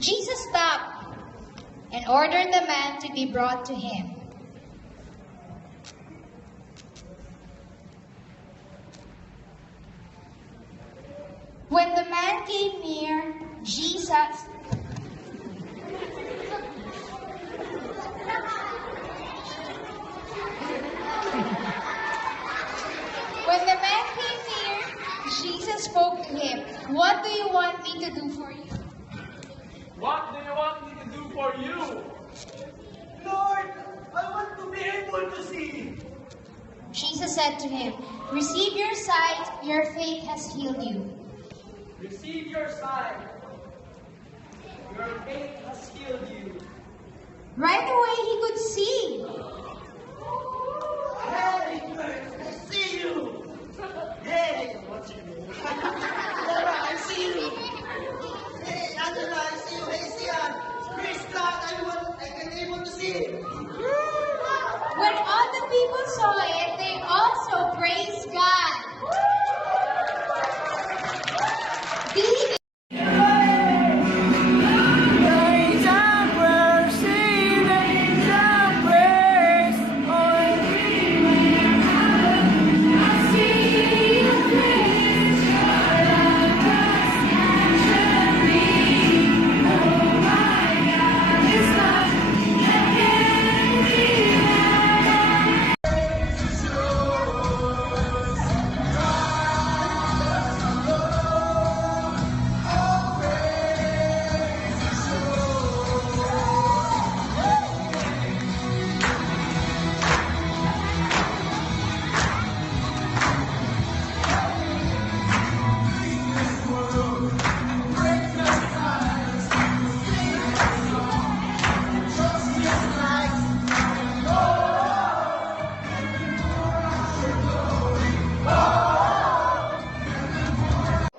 Jesus stopped and ordered the man to be brought to him. When the man came near, Jesus Jesus said to him, "Receive your sight, your faith has healed you." Receive your sight. Your faith has healed you. Right away he could see. Hey, I see you. Hey, what's your name? Laura, I see you. Hey, Angela, I see you. Hey, Sian. Praise God, I can able to see. When other people saw it, they also praised God. The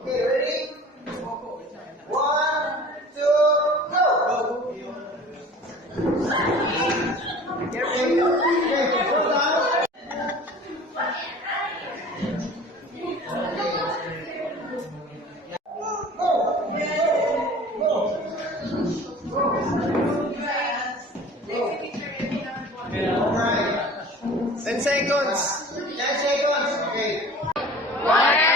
Okay, ready? 1, 2, go! Careful. Okay, slow down. Alright. 10 seconds. 10 seconds. Okay. 1,